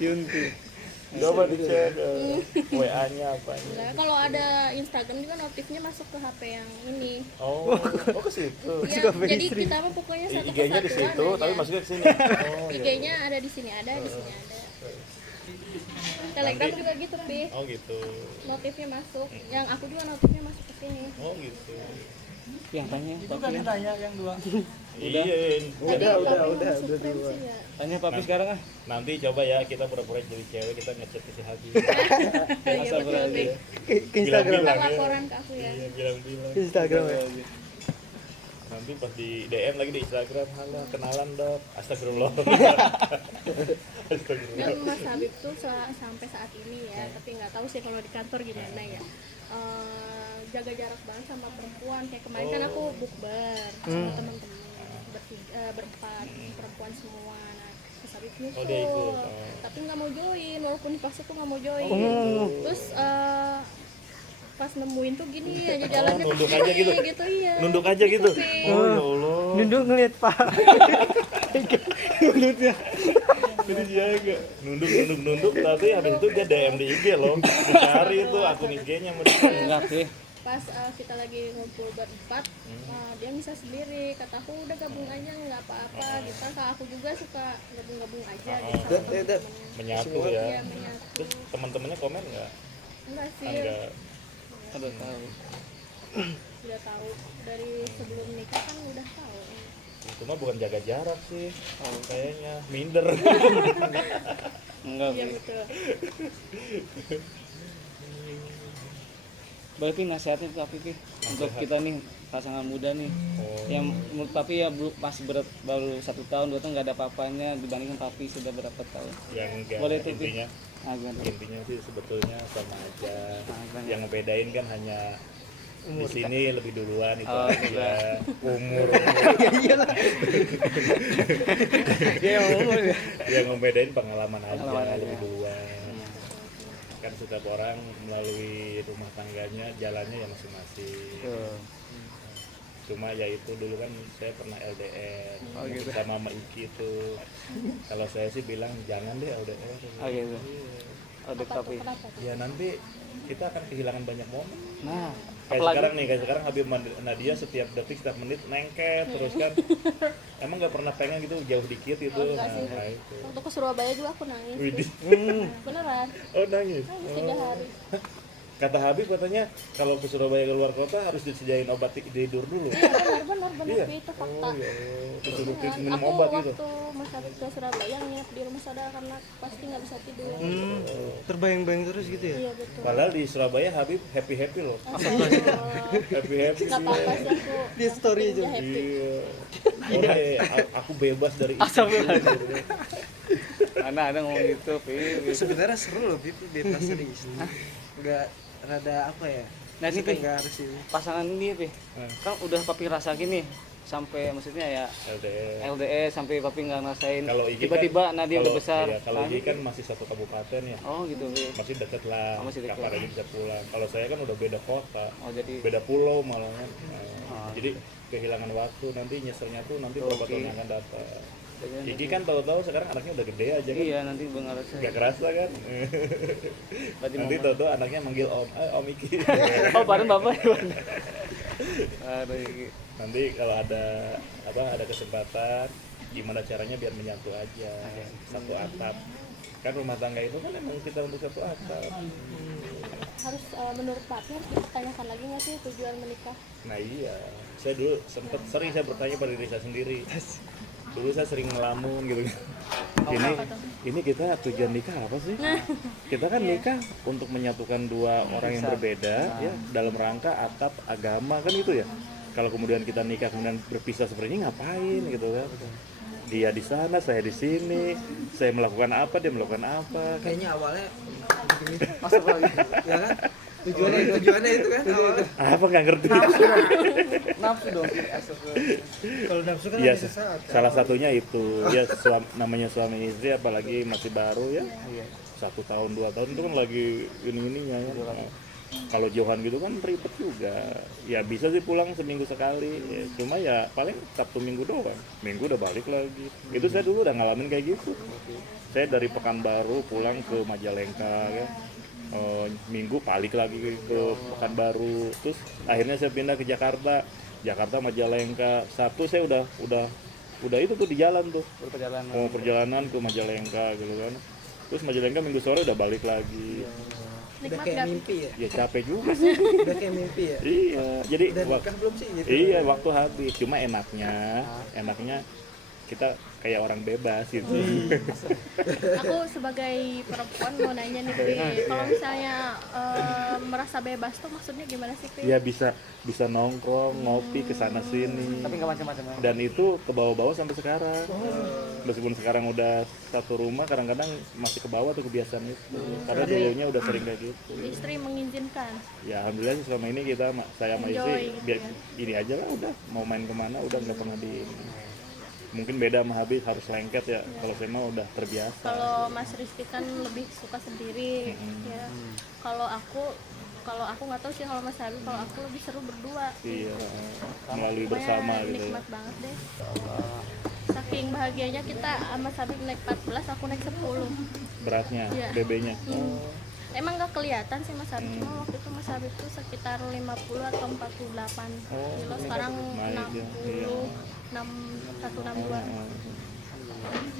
Yunti. Coba dicek WA-nya apa. Enggak, kalau ada Instagram juga notifnya masuk ke HP yang ini. Oh, ke situ. Ya, jadi kita mah pokoknya satu IG-nya di kesatuan situ, aja. tapi masuknya ke sini. Oh, iya. IG-nya ada di sini ada, di sini ada. Telegram juga gitu, Pi. Oh, gitu. Notifnya masuk. Yang aku juga notifnya masuk ke sini. Oh, gitu. Yang tanya. Itu kan ditanya yang dua. Iya, udah dua. Ya. Tanya papi sekarang ah. nanti coba ya kita pura-pura jadi cewek, kita ngechat ke si Hadi. Iya, betul, Pi. Ke Instagram, Ntar laporan ke aku ya. Iya, bilang-bilang. Instagram ya. Nanti pas di DM lagi di Instagram, halo kenalan dok. Astagfirullah. Astagfirullah. Dan Mas Habib tuh sampai saat ini ya, tapi nggak tahu sih kalau di kantor gimana ya. Jaga jarak banget sama perempuan. Kayak kemarin kan aku bukber sama teman-teman berempat, perempuan semua. Nah, Mas Habib nyusul, Oh, dia ikut. Oh. tapi nggak mau join, walaupun dipaksa tuh nggak mau join. Terus pas nemuin tuh gini aja jalannya nunduk ke aja sini, gitu? iya. Nunduk aja gitu. Pi. Oh, ya Allah. Nunduk ngeliat Pak. Jadi jaga. Nunduk, tapi habis itu dia DM di IG loh. Dicari tuh akun IG-nya sama dia. Enggak sih. Pas kita lagi ngumpul berempat, dia bisa sendiri. Kata aku udah gabung aja nggak apa-apa gitu. Kak aku juga suka gabung-gabung aja gitu. sama temen-temennya. Menyatu Iya, ya. menyatu. Terus teman-temannya komen nggak? Enggak sih, Enggak. Udah tahu. udah tahu dari sebelum nikah kan udah tahu. Itu mah bukan jaga jarak sih. Oh, kayaknya minder. Enggak. Iya Pi. betul. Berarti nasihatnya itu apa Pi? Untuk kita nih pasangan muda nih, yang menurut papi ya masih baru 1 tahun 2 tahun nggak ada apa-apanya dibandingkan papi sudah berapa tahun. Yang enggak, Boleh tuh, Pi. intinya intinya sih sebetulnya sama aja. Yang ngebedain kan hanya di sini lebih duluan itu aja. Umur. Yang ngebedain pengalaman aja lebih duluan. Kan setiap orang melalui rumah tangganya jalannya ya masing-masing. Cuma ya itu dulu kan saya pernah LDR sama Mama Iki itu. Kalau saya sih bilang jangan deh LDR. Oh gitu. Oh papi. Kenapa? Ya nanti kita akan kehilangan banyak momen. Nah, Kayak sekarang Habib Nadia setiap detik setiap menit nengket terus kan. Emang nggak pernah pengen gitu jauh dikit gitu. Enggak sih. Nah, itu. Waktu ke Surabaya juga aku nangis. Widih. Beneran. Oh nangis. Nangis 3 hari. Kata Habib katanya kalau ke Surabaya keluar kota harus disediain obat tidur dulu. Iya benar Iya. Pi, itu fakta. Oh ya, disuruh Beneran. minum Aku obat waktu gitu. Mas Habib ke Surabaya nginep di rumah saudara karena pasti nggak bisa tidur. Terbayang-bayang terus gitu ya. Iya betul. Padahal di Surabaya Habib happy loh. Happy Gak apa-apa sih aku. Dia story yang aja. penting dia happy. Iya. Aku bebas dari itu. ada ngomong gitu Pi. Sebenarnya seru loh bebas dari istri. Enggak rada apa ya? Nah ini Pi, Enggak harus ini. pasangan ini Pi, kan udah papi rasain nih sampai maksudnya ya LDR. LDR sampai papi nggak ngerasain Kalau Iki tiba-tiba kan, Nadia udah besar. Iya, kalau Nah, Iki kan masih satu kabupaten ya. oh gitu Pi. Masih deket lah. Oh, masih deket. Kapan aja bisa pulang. Kalau saya kan udah beda kota. Oh jadi Beda pulau malah kan. Jadi kehilangan waktu nanti nyeselnya tuh nanti berapa tahun yang akan datang. Iki kan tahu-tahu sekarang anaknya udah gede aja kan. iya nanti gue ngerasa. Gak kerasa kan. Berarti Nanti tahu-tahu anaknya manggil Om Iki. Oh bareng bapak ya. Aduh Iki. Nanti kalau ada kesempatan gimana caranya biar menyatu aja satu atap. Kan rumah tangga itu kan emang kita untuk satu atap. Harus menurut Papi harus dipertanyakan lagi nggak sih tujuan menikah? Nah iya, saya dulu sering saya bertanya pada diri saya sendiri. Dulu saya sering ngelamun gitu. Ini kita tujuan nikah apa sih? Kita kan nikah untuk menyatukan dua orang yang berbeda ya dalam rangka atap agama kan itu ya. Kalau kemudian kita nikah kemudian berpisah seperti ini ngapain gitu kan? dia di sana, saya di sini, saya melakukan apa, dia melakukan apa. Kayaknya awalnya masuk lagi ya kan tujuannya itu kan awalnya. Apa nggak ngerti? Nafsu dong. Kalau nafsu kan Iya, ada sesaat. salah satunya itu ya namanya suami istri apalagi masih baru ya. 1 tahun 2 tahun itu kan lagi ininya ya. Kalau jauhan gitu kan ribet juga. Ya bisa sih pulang seminggu sekali. Ya, cuma ya paling Sabtu Minggu doang. Minggu udah balik lagi. Itu saya dulu udah ngalamin kayak gitu. Saya dari Pekanbaru pulang ke Majalengka ya. Minggu balik lagi ke Pekanbaru. Terus akhirnya saya pindah ke Jakarta. Jakarta Majalengka. Sabtu saya udah itu tuh di jalan tuh. Perjalanan ke Majalengka gitu kan. Terus Majalengka Minggu sore udah balik lagi. Udah Nikmat kayak gak? mimpi ya, Ya capek juga sih. udah kayak mimpi ya. Iya, jadi Udah nikah belum sih gitu? iya waktu habis. Cuma enaknya kita kayak orang bebas gitu. Aku sebagai perempuan mau nanya nih, Pi. Kalau misalnya merasa bebas tuh maksudnya gimana sih, Pi? Ya bisa nongkrong, ngopi ke sana sini. Tapi nggak macam-macam. Dan itu ke bawah-bawah sampai sekarang. Meskipun sekarang udah satu rumah, kadang-kadang masih ke bawah tuh kebiasaan itu. Karena dulunya udah sering kayak gitu. Istri mengizinkan. Ya alhamdulillah sih selama ini saya sama Enjoy istri gitu biar ya. ini aja lah udah mau main kemana udah nggak pernah mungkin beda sama Habib harus lengket ya. Kalau saya mah udah terbiasa. Kalau Mas Rizky kan lebih suka sendiri, ya. Kalau aku nggak tahu sih kalau Mas Habib, kalau aku lebih seru berdua. Iya, melalui Pokoknya bersama gitu. nikmat banget deh. Saking bahagianya kita sama Habib naik 14, aku naik 10. Beratnya, Iya. BB-nya. Emang nggak kelihatan sih Mas Habib, cuma waktu itu Mas Habib tuh sekitar 50 atau 48 kilo, sekarang naik ya, 60, 162.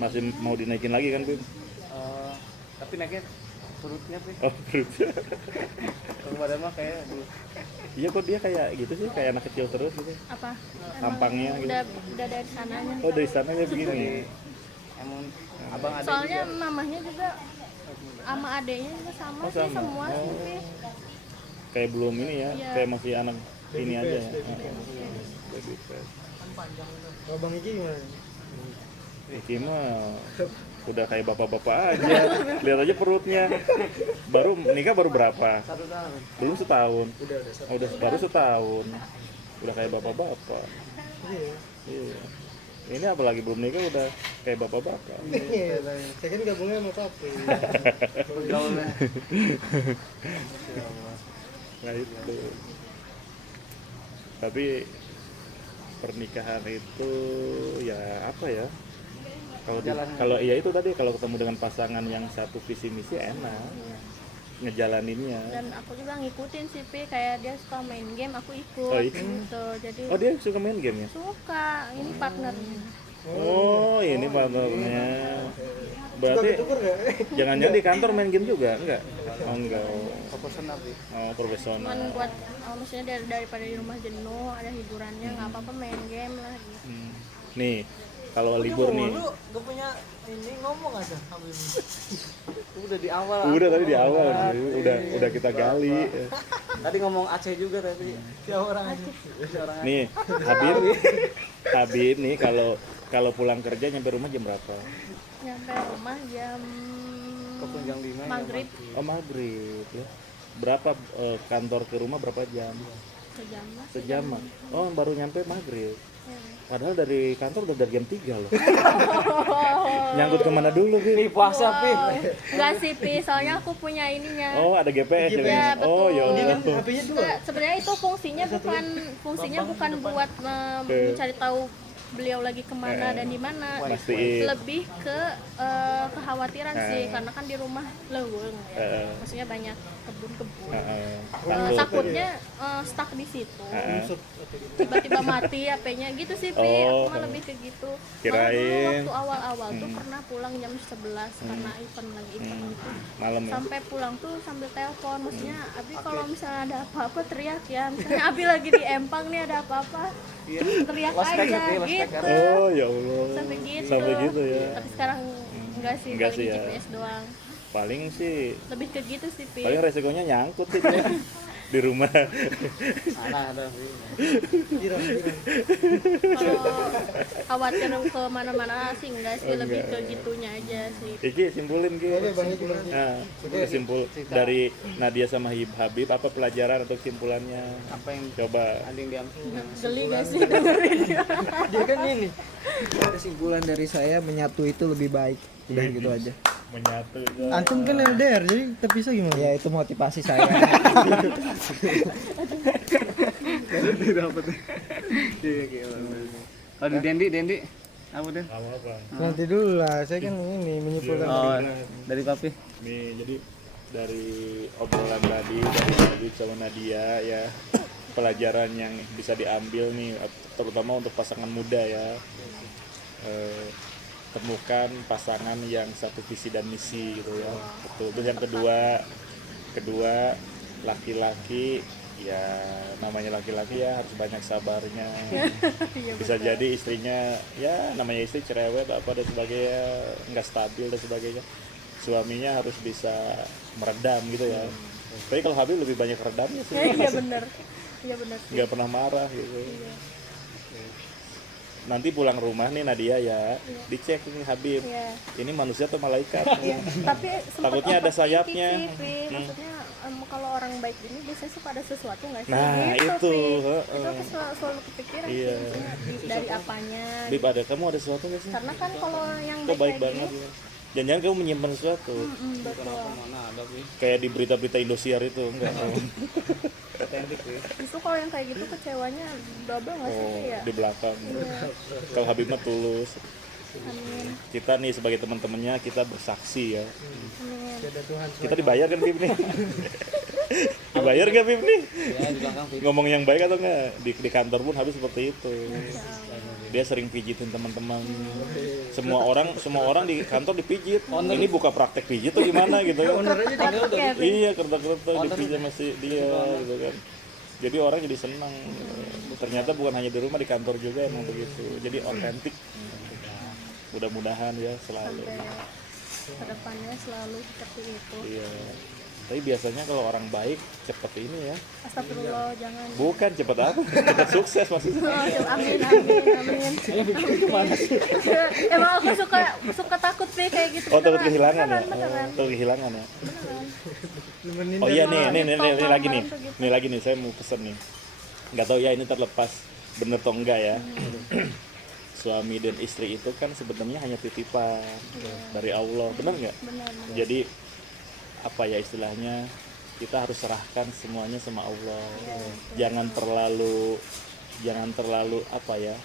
Masih mau dinaikin lagi kan, Bim? Tapi naiknya perutnya sih. Oh, perut. Kalau badan mah kayak dulu. Iya kok dia kayak gitu sih, kayak anak kecil terus gitu. Apa? Tampangnya gitu. Udah dari sananya. Oh, dari sananya begini. Emang abang ada Soalnya mamahnya juga sama adeknya juga sama Oh, sih, sama. semua Oh. sih, Pi. Kayak belum ini ya, Iya. kayak masih anak ini aja ya. Baby face. Kalau Bang Iki gimana? Iki mah udah kayak bapak-bapak aja. Lihat aja perutnya. Nikah baru berapa? 1 tahun. Belum setahun. Baru setahun. Udah kayak bapak-bapak. Iya. Ini apalagi belum nikah udah kayak bapak-bapak. Iya, saya kan gabungnya sama papi. Gaulnya. Nah itu. Tapi pernikahan itu ya apa ya? Kalau iya itu tadi kalau ketemu dengan pasangan yang satu visi misi enak. Ngejalaninnya. Dan aku juga ngikutin sih, Pi. Kayak dia suka main game, aku ikut. Oh, ikut. Gitu. Jadi Oh dia suka main game ya? suka. Ini partnernya. Oh ini partnernya. Berarti Tuker nggak? jangan-jangan di kantor main game juga? Enggak? Oh enggak. Profesional sih. Oh profesional. Cuman buat maksudnya daripada di rumah jenuh, ada hiburannya, nggak apa-apa main game lah gitu. Nih kalau libur nih. Lu gak punya ini ngomong aja Habib. Udah di awal. Udah tadi di awal sih, udah kita gali. Tadi ngomong Aceh juga tadi. Ya orang aja. Nih Habib nih kalau pulang kerja nyampe rumah jam berapa? Nyampe rumah jam Jam 5. maghrib, Oh maghrib ya. Berapa kantor ke rumah berapa jam? sejam lah. Sejam. Oh baru nyampe maghrib. Ya. Padahal dari kantor udah dari jam 3 loh. Nyangkut kemana dulu, Bi? Puasa, Pi. Enggak sih, Pi, soalnya aku punya ininya. Oh, ada GPS ya? Iya, Oh, betul. ya Dia kan udah. HP-nya dua. Enggak, sebenarnya itu fungsinya bukan buat mencari tahu beliau lagi kemana dan di mana. Pastiin. Lebih ke kekhawatiran sih, karena kan di rumah leweng ya. Maksudnya banyak kebun-kebun. Takut. Takutnya stuck di situ. Tiba-tiba mati HP-nya gitu sih, Pi. Oh. Aku mah lebih ke gitu. Malah Kirain. dulu waktu awal-awal tuh pernah pulang jam 11 karena event gitu. Malam ya? Sampai pulang tuh sambil telepon, maksudnya Abi kalau misalnya ada apa-apa teriak ya, misalnya Abi lagi di Empang nih ada apa-apa teriak aja gitu, Oh, ya Allah. sampai gitu. Sampai gitu ya. Tapi sekarang enggak sih, Enggak paling sih di ya. GPS doang. Paling sih Lebih ke gitu sih, Pi. resikonya nyangkut sih dia. di rumah. ada Kalau khawatir ke mana-mana sih enggak sih, lebih ke gitunya aja sih. Iki simpulin Ki. Oke, Bang Iki. Nah, simpul dari Nadia sama Habib apa pelajaran atau kesimpulannya? apa yang Coba. ada yang diambil. Geli gak sih dengerin dia? Dia kan ini. Kesimpulan dari saya, menyatu itu lebih baik. Udah gitu aja. Menyatu. Antum kan LDR, jadi terpisah gimana? Ya itu motivasi saya. Kalau di Dendi apa Den? Apa? Nanti dulu lah, saya kan ini menyimpulkan. Oh, dari papi. Nih, jadi dari obrolan tadi dari Habib sama Nadia ya, pelajaran yang bisa diambil nih terutama untuk pasangan muda ya. Temukan pasangan yang satu visi dan misi gitu ya. Betul. Terus yang kedua laki-laki ya, namanya laki-laki ya harus banyak sabarnya. Bisa jadi istrinya ya namanya istri cerewet apa dan sebagainya, nggak stabil dan sebagainya, suaminya harus bisa meredam gitu ya. Tapi kalau Habib lebih banyak redamnya sih, Iya benar. Iya benar sih. nggak pernah marah gitu. Nanti pulang rumah nih Nadia ya, dicek nih Habib, Iya. ini manusia atau malaikat? Iya, tapi sempet Takutnya ada overthinking sayapnya. sih, Pi. Maksudnya kalau orang baik ini biasanya suka ada sesuatu nggak sih? Nah, Gitu, itu, Pi. heeh. Itu aku selalu kepikiran Iya. sih, maksudnya dari apanya. Habib, ada kamu ada sesuatu nggak sih? Karena kan kalau yang Kok baik kayak banget gini, ya. Jangan-jangan kamu menyimpan sesuatu betul. Mana ada Pi? kayak di berita-berita Indosiar itu enggak? Otentik Pi. Justru kalau yang kayak gitu kecewanya double nggak sih Oh, Pi, ya? di belakang. Iya. Kalau Habib mah tulus. Amin. Kita nih sebagai teman-temannya kita bersaksi ya. Amin. Ada Tuhan. Kita dibayar kan Bib nih? Dibayar nggak Bib nih? Ya di belakang Pi. Ngomong yang baik atau enggak? Di kantor pun Habib seperti itu. Dia sering pijitin teman-teman. Semua orang di kantor dipijit. Ini buka praktek pijit tuh gimana gitu kan? Oke, Pi. Iya, kertas-kertas dipijit masih dia gitu kan. Jadi orang jadi senang. Ternyata bukan hanya di rumah, di kantor juga emang begitu. Jadi otentik. Mudah-mudahan ya selalu. Sampai kedepannya selalu seperti itu. Iya. Tapi biasanya kalau orang baik cepet ini ya. Astagfirullah, jangan. Bukan cepet apa? Cepet sukses maksudnya. Oh, amin. Emang aku suka takut Pi kayak gitu. Oh, takut Beneran, kehilangan ya? beneran. Takut kehilangan ya? Beneran. Oh iya nih Jepang lagi nih. kemarin tuh gitu. Nih lagi nih saya mau pesen nih. Nggak tahu ya ini terlepas bener atau enggak ya. Suami dan istri itu kan sebenarnya hanya titipan dari Allah, benar nggak? Benar. Jadi apa ya istilahnya, kita harus serahkan semuanya sama Allah. Jangan terlalu apa ya?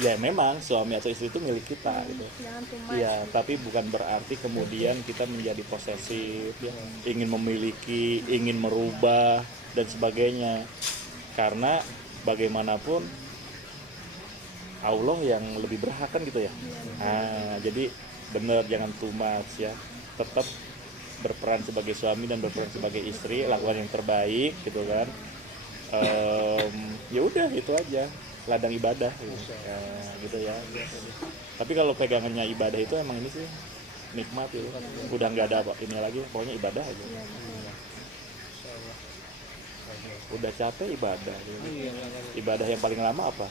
Ya memang suami atau istri itu milik kita gitu. Jangan cuma Iya, tapi bukan berarti kemudian kita menjadi posesif, ya, ingin memiliki, ingin merubah dan sebagainya. Karena bagaimanapun Allah yang lebih berhak kan gitu ya. Nah, jadi benar jangan too much ya. Tetap berperan sebagai suami dan berperan sebagai istri, lakukan yang terbaik gitu kan. Ya udah itu aja, ladang ibadah gitu. Ya, gitu ya. Tapi kalau pegangannya ibadah itu emang ini sih nikmat gitu. Udah nggak ada apa ini lagi, pokoknya ibadah aja. Udah capek ibadah gitu. Ibadah yang paling lama apa?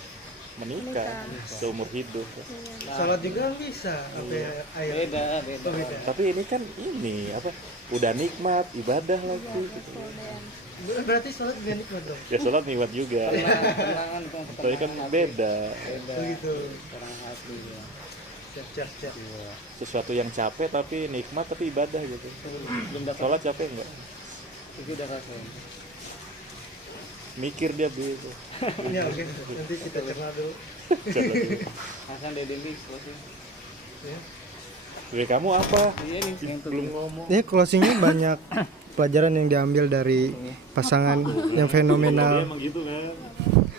Menikah seumur hidup. Salat juga bisa. Apa ya? Ayo. Beda. Tapi ini kan ini apa? Udah nikmat ibadah lagi gitu. Berarti salat juga nikmat dong. Ya sholat nikmat juga. Tenangan Tapi kan beda. Begitu. orang hati ya. Cek. Sesuatu yang capek tapi nikmat tapi ibadah gitu. Sholat capek enggak? Itu udah rasain. Mikir dia gitu. Iya, oke. Nanti kita cerna dulu. Hasan Dedendi closing. Ya. Dari kamu apa? Iya nih yang Belum ngomong. Ini closingnya banyak pelajaran yang diambil dari pasangan yang Dia fenomenal. emang gitu kan.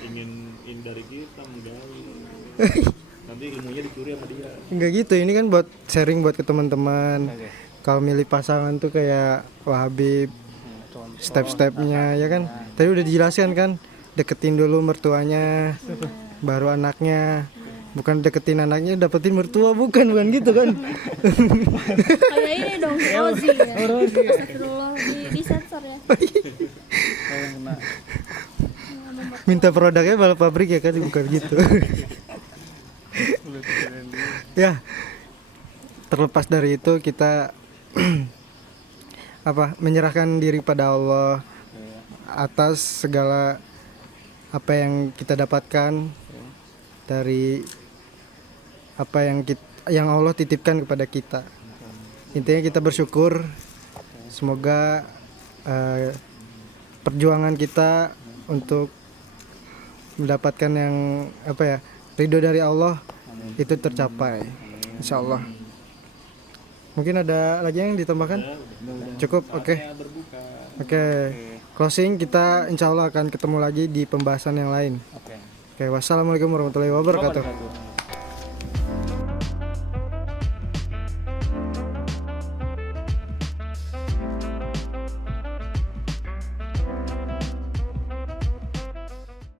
Ingin dari kita menggali. Nanti ilmunya dicuri sama dia. Enggak gitu, ini kan buat sharing buat ke teman-teman. Kalau milih pasangan tuh kayak Habib, step-stepnya ya kan. Tadi udah dijelaskan kan, deketin dulu mertuanya, baru anaknya. Bukan deketin anaknya dapetin mertua, bukan gitu kan. kayak ini dong Rozi ya. Astagfirullah, di sensor ya. minta produknya balap pabrik ya kan, bukan gitu. Ya, terlepas dari itu kita menyerahkan diri pada Allah atas segala apa yang kita dapatkan dari apa yang Allah titipkan kepada kita. Intinya kita bersyukur, semoga perjuangan kita untuk mendapatkan yang ridho dari Allah itu tercapai, insya Allah. Mungkin ada lagi yang ditambahkan? Cukup, oke. Oke, closing, kita insya Allah akan ketemu lagi di pembahasan yang lain. Oke, wassalamualaikum warahmatullahi wabarakatuh.